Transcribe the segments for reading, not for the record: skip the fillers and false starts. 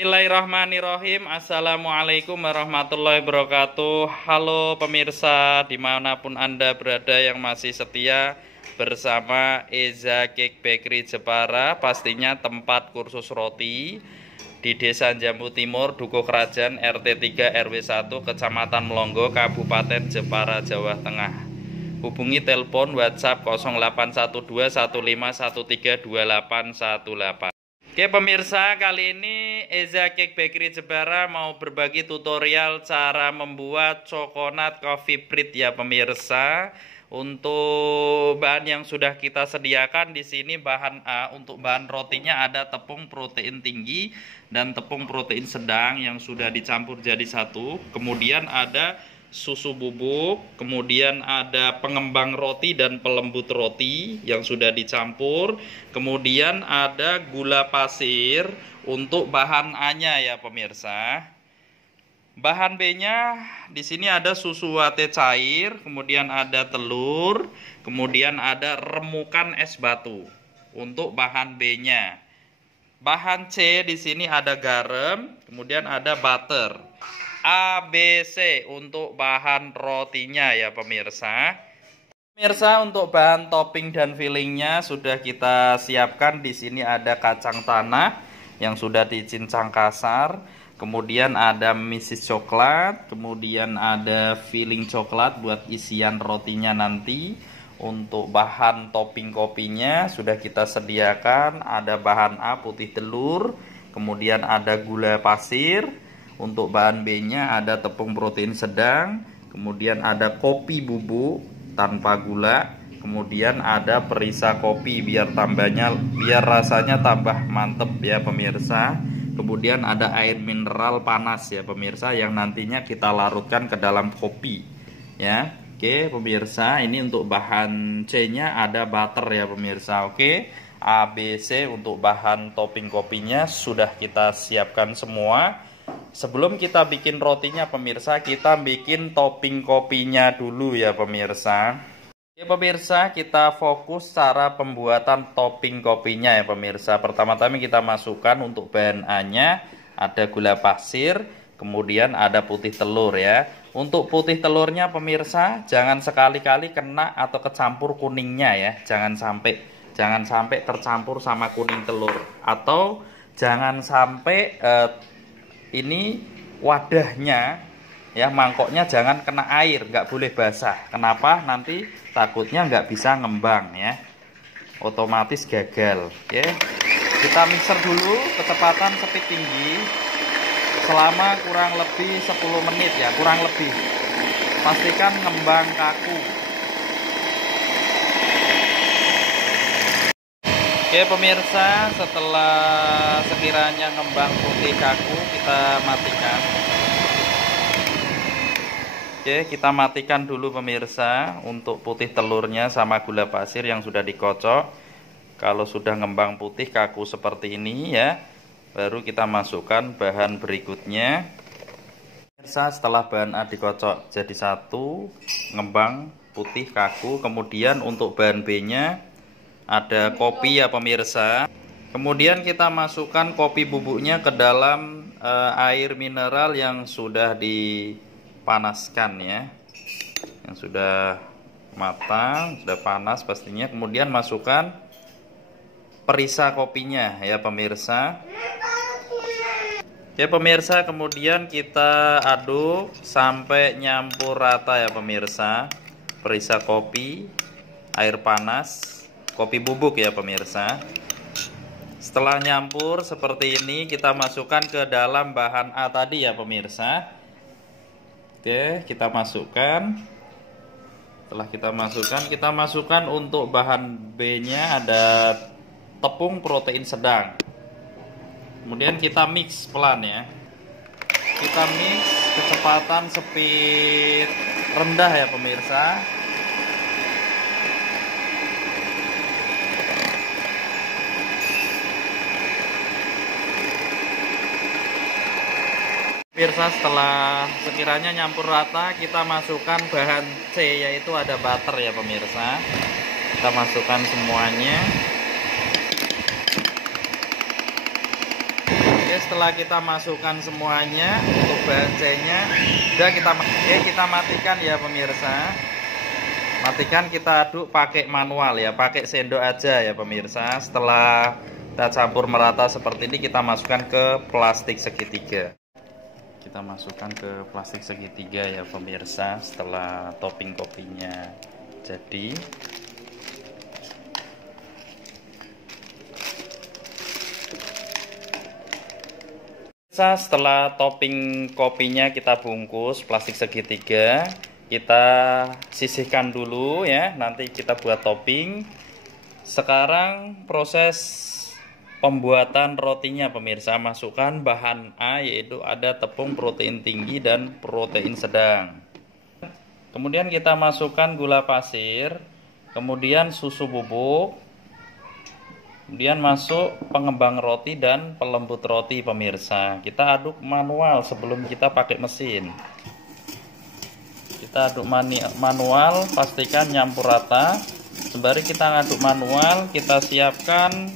Bismillahirrahmanirrahim. Assalamualaikum warahmatullahi wabarakatuh. Halo pemirsa dimanapun Anda berada yang masih setia bersama Eza Cake Bakery Jepara. Pastinya tempat kursus roti di Desa Jambu Timur, Dukuh Kerajaan, RT 3 RW 1, Kecamatan Melonggo, Kabupaten Jepara, Jawa Tengah. Hubungi telepon WhatsApp 081215132818. Oke pemirsa, kali ini Eza Cake Bakery Jepara mau berbagi tutorial cara membuat coconut coffee bread ya pemirsa. Untuk bahan yang sudah kita sediakan di sini untuk bahan rotinya ada tepung protein tinggi dan tepung protein sedang yang sudah dicampur jadi satu. Kemudian ada susu bubuk, kemudian ada pengembang roti dan pelembut roti yang sudah dicampur, kemudian ada gula pasir untuk bahan A-nya ya pemirsa. Bahan B-nya di sini ada susu latte cair, kemudian ada telur, kemudian ada remukan es batu untuk bahan B-nya. Bahan C di sini ada garam, kemudian ada butter. A, B, C untuk bahan rotinya ya pemirsa. Pemirsa, untuk bahan topping dan fillingnya sudah kita siapkan. Di sini ada kacang tanah yang sudah dicincang kasar, kemudian ada mesis coklat, kemudian ada filling coklat buat isian rotinya nanti. Untuk bahan topping kopinya sudah kita sediakan, ada bahan A putih telur, kemudian ada gula pasir. Untuk bahan B-nya ada tepung protein sedang, kemudian ada kopi bubuk tanpa gula, kemudian ada perisa kopi biar rasanya tambah mantep ya pemirsa. Kemudian ada air mineral panas ya pemirsa yang nantinya kita larutkan ke dalam kopi ya. Oke pemirsa, ini untuk bahan C-nya ada butter ya pemirsa. Oke, A, B, C untuk bahan topping kopinya sudah kita siapkan semua. Sebelum kita bikin rotinya pemirsa, kita bikin topping kopinya dulu ya pemirsa. Oke pemirsa, kita fokus cara pembuatan topping kopinya ya pemirsa. Pertama-tama kita masukkan untuk bahan A-nya ada gula pasir, kemudian ada putih telur ya. Untuk putih telurnya pemirsa, jangan sekali-kali kena atau kecampur kuningnya ya. Jangan sampai tercampur sama kuning telur, atau jangan sampai ini wadahnya ya, mangkoknya jangan kena air, nggak boleh basah. Kenapa? Nanti takutnya nggak bisa ngembang ya, otomatis gagal. Oke, kita mixer dulu kecepatan speed tinggi selama kurang lebih 10 menit ya, kurang lebih. Pastikan ngembang kaku. Oke pemirsa, setelah sekiranya ngembang putih kaku, kita matikan. Oke, kita matikan dulu pemirsa untuk putih telurnya sama gula pasir yang sudah dikocok. Kalau sudah ngembang putih kaku seperti ini ya, baru kita masukkan bahan berikutnya. Pemirsa, setelah bahan A dikocok jadi satu, ngembang putih kaku. Kemudian untuk bahan B-nya ada kopi ya pemirsa. Kemudian kita masukkan kopi bubuknya ke dalam air mineral yang sudah dipanaskan ya, yang sudah matang, sudah panas pastinya. Kemudian masukkan perisa kopinya ya pemirsa. Ya pemirsa, kemudian kita aduk sampai nyampur rata ya pemirsa. Perisa kopi, air panas, kopi bubuk ya pemirsa. Setelah nyampur seperti ini, kita masukkan ke dalam bahan A tadi ya pemirsa. Oke, kita masukkan. Setelah kita masukkan untuk bahan B-nya ada tepung protein sedang. Kemudian kita mix pelan ya. Kita mix kecepatan speed rendah ya pemirsa. Pemirsa, setelah sekiranya nyampur rata, kita masukkan bahan C, yaitu ada butter ya pemirsa. Kita masukkan semuanya. setelah kita masukkan semuanya untuk bahan C-nya, udah kita matikan ya pemirsa. Matikan, kita aduk pakai manual ya, pakai sendok aja ya pemirsa. Setelah kita campur merata seperti ini, kita masukkan ke plastik segitiga. Kita masukkan ke plastik segitiga ya pemirsa. Setelah topping kopinya jadi, setelah topping kopinya kita bungkus plastik segitiga, kita sisihkan dulu ya, nanti kita buat topping. Sekarang proses pembuatan rotinya pemirsa. Masukkan bahan A, yaitu ada tepung protein tinggi dan protein sedang. Kemudian kita masukkan gula pasir, kemudian susu bubuk, kemudian masuk pengembang roti dan pelembut roti pemirsa. Kita aduk manual sebelum kita pakai mesin. Kita aduk manual, pastikan nyampur rata. Sembari kita ngaduk manual, kita siapkan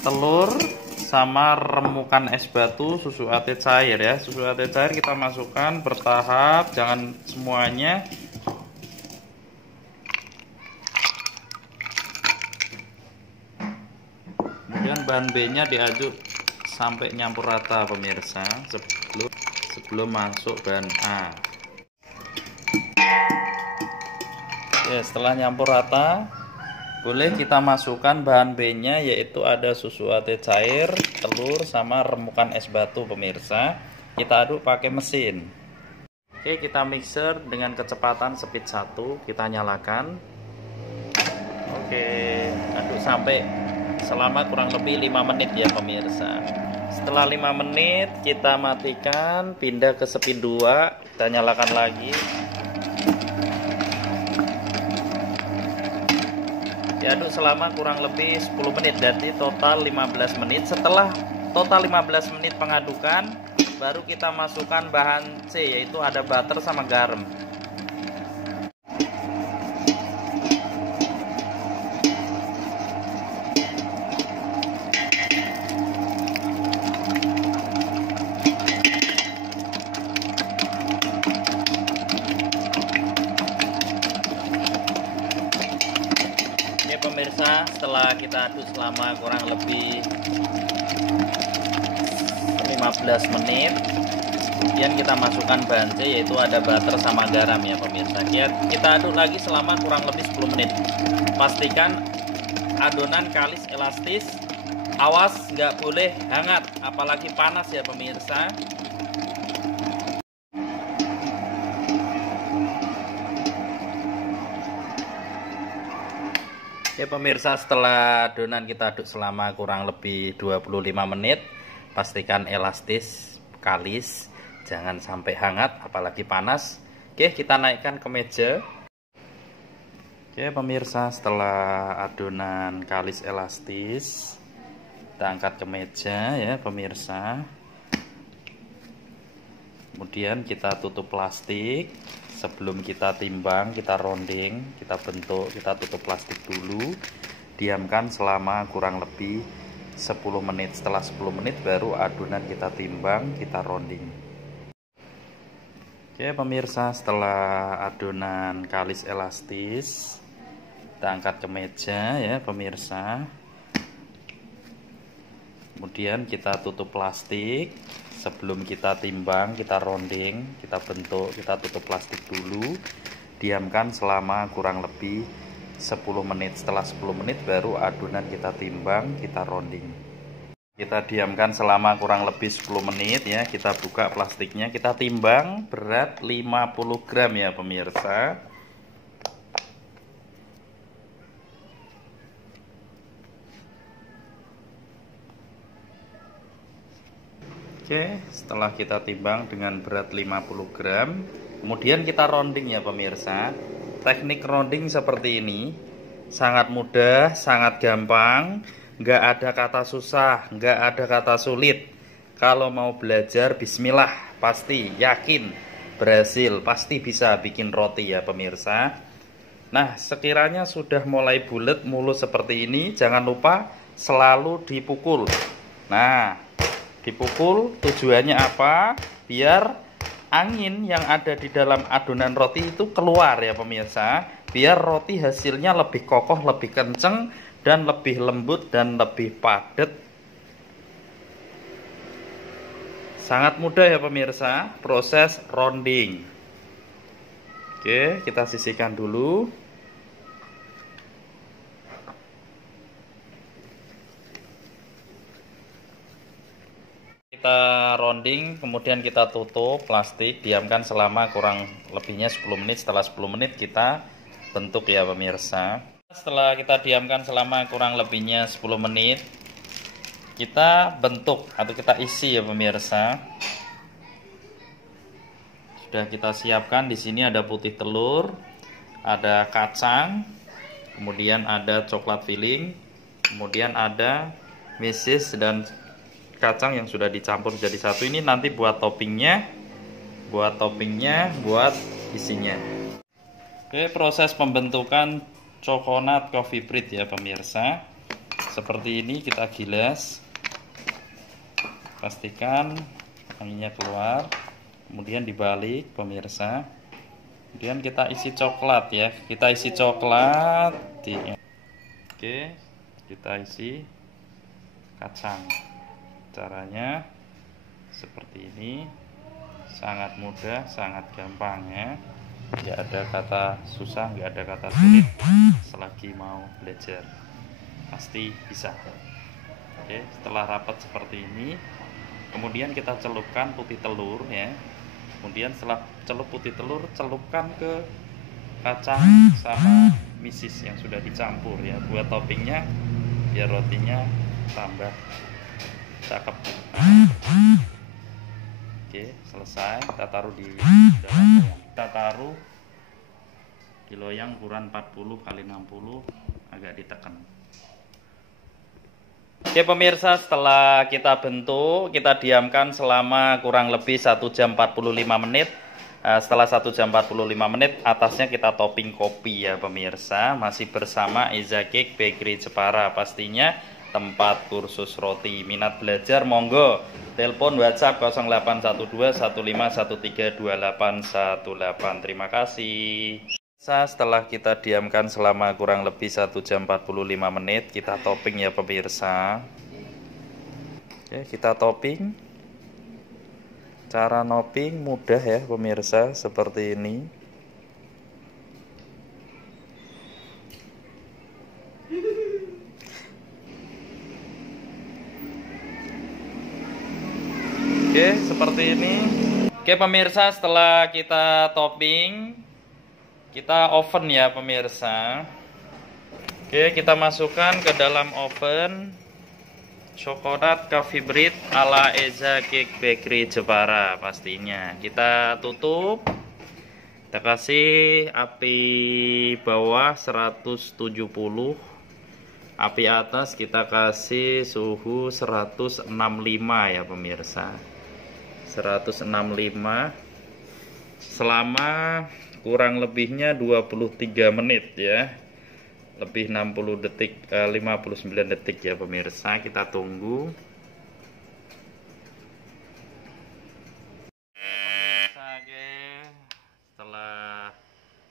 telur sama remukan es batu, susu ate cair ya. Susu ate cair kita masukkan bertahap, jangan semuanya. Kemudian bahan B-nya diaduk sampai nyampur rata pemirsa, sebelum masuk bahan A. Ya, setelah nyampur rata, boleh kita masukkan bahan B-nya, yaitu ada susu ate cair, telur, sama remukan es batu pemirsa. Kita aduk pakai mesin. Oke, kita mixer dengan kecepatan speed 1, kita nyalakan. Oke, aduk sampai selama kurang lebih 5 menit ya pemirsa. Setelah 5 menit kita matikan, pindah ke speed 2, kita nyalakan lagi. Diaduk selama kurang lebih 10 menit, jadi total 15 menit. Setelah total 15 menit pengadukan, baru kita masukkan bahan C, yaitu ada butter sama garam. Pemirsa, setelah kita aduk selama kurang lebih 15 menit, kemudian kita masukkan bahan C, yaitu ada butter sama garam ya pemirsa. Kita aduk lagi selama kurang lebih 10 menit. Pastikan adonan kalis elastis, awas nggak boleh hangat, apalagi panas ya pemirsa. Ya pemirsa, setelah adonan kita aduk selama kurang lebih 25 menit, pastikan elastis, kalis, jangan sampai hangat apalagi panas. Oke, kita naikkan ke meja. Oke pemirsa, setelah adonan kalis elastis, kita angkat ke meja ya pemirsa. Kemudian kita tutup plastik. Sebelum kita timbang, kita ronding, kita bentuk, kita tutup plastik dulu. Diamkan selama kurang lebih 10 menit. Setelah 10 menit baru adonan kita timbang, kita ronding. Oke pemirsa, setelah adonan kalis elastis, kita angkat ke meja ya pemirsa. Kemudian kita tutup plastik. Sebelum kita timbang, kita ronding, kita bentuk, kita tutup plastik dulu. Diamkan selama kurang lebih 10 menit. Setelah 10 menit baru adonan kita timbang, kita ronding. Kita diamkan selama kurang lebih 10 menit ya. Kita buka plastiknya, kita timbang berat 50 gram ya pemirsa. Oke, setelah kita timbang dengan berat 50 gram, kemudian kita rounding ya pemirsa. Teknik rounding seperti ini sangat mudah, sangat gampang, nggak ada kata susah, nggak ada kata sulit. Kalau mau belajar, bismillah, pasti yakin berhasil, pasti bisa bikin roti ya pemirsa. Nah, sekiranya sudah mulai bulat mulus seperti ini, jangan lupa selalu dipukul. Nah, Dipukul tujuannya apa? Biar angin yang ada di dalam adonan roti itu keluar ya pemirsa. Biar roti hasilnya lebih kokoh, lebih kenceng, dan lebih lembut dan lebih padat. Sangat mudah ya pemirsa proses rounding. Oke, kita sisihkan dulu. Kita rounding, kemudian kita tutup plastik, diamkan selama kurang lebihnya 10 menit. Setelah 10 menit kita bentuk ya pemirsa. Setelah kita diamkan selama kurang lebihnya 10 menit, kita bentuk atau kita isi ya pemirsa. Sudah kita siapkan, di sini ada putih telur, ada kacang, kemudian ada coklat filling, kemudian ada mesis dan kacang yang sudah dicampur jadi satu. Ini nanti buat toppingnya, buat isinya. Oke, proses pembentukan coconut coffee bread ya pemirsa. Seperti ini kita gilas. Pastikan anginnya keluar. Kemudian dibalik pemirsa. Kemudian kita isi coklat ya. Kita isi coklat di. Oke, kita isi kacang. Caranya seperti ini, sangat mudah, sangat gampang ya. Nggak ada kata susah, nggak ada kata sulit. Selagi mau belajar pasti bisa. Oke, setelah rapat seperti ini, kemudian kita celupkan putih telur ya. Kemudian setelah celup putih telur, celupkan ke kacang sama misis yang sudah dicampur ya, buat toppingnya biar rotinya tambah cakep. Oke, selesai. Kita taruh di dalam loyang. Kita taruh di loyang ukuran 40 x 60, agak ditekan. Oke pemirsa, setelah kita bentuk, kita diamkan selama kurang lebih 1 jam 45 menit. Setelah 1 jam 45 menit, atasnya kita topping kopi ya pemirsa. Masih bersama Eza Cake Bakery Jepara pastinya, tempat kursus roti. Minat belajar monggo telepon WhatsApp 0812 1513 2818. Terima kasih. Setelah kita diamkan selama kurang lebih 1 jam 45 menit, kita topping ya pemirsa. Oke, kita topping. Cara topping mudah ya pemirsa, seperti ini. Oke, seperti ini. Oke pemirsa, setelah kita topping, kita oven ya pemirsa. Oke, kita masukkan ke dalam oven coconut coffee bread ala Eza Cake Bakery Jepara pastinya. Kita tutup. Kita kasih api bawah 170. Api atas kita kasih suhu 165 ya pemirsa. 165 selama kurang lebihnya 23 menit ya. Lebih 60 detik, 59 detik ya pemirsa. Kita tunggu. Setelah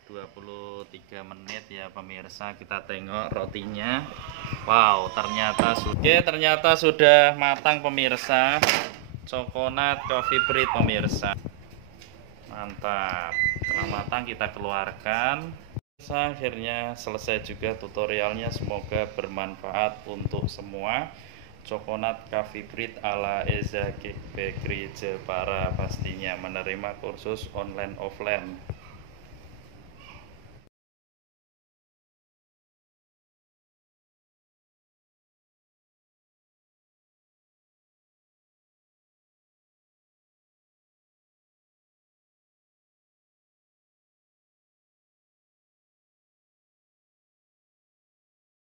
23 menit ya pemirsa, kita tengok rotinya. Wow, ternyata sudah matang pemirsa. Coconut coffee bread pemirsa, mantap. Setelah matang kita keluarkan. Akhirnya selesai juga tutorialnya, semoga bermanfaat untuk semua. Coconut coffee bread ala Eza Cake Bakery Jepara pastinya menerima kursus online offline.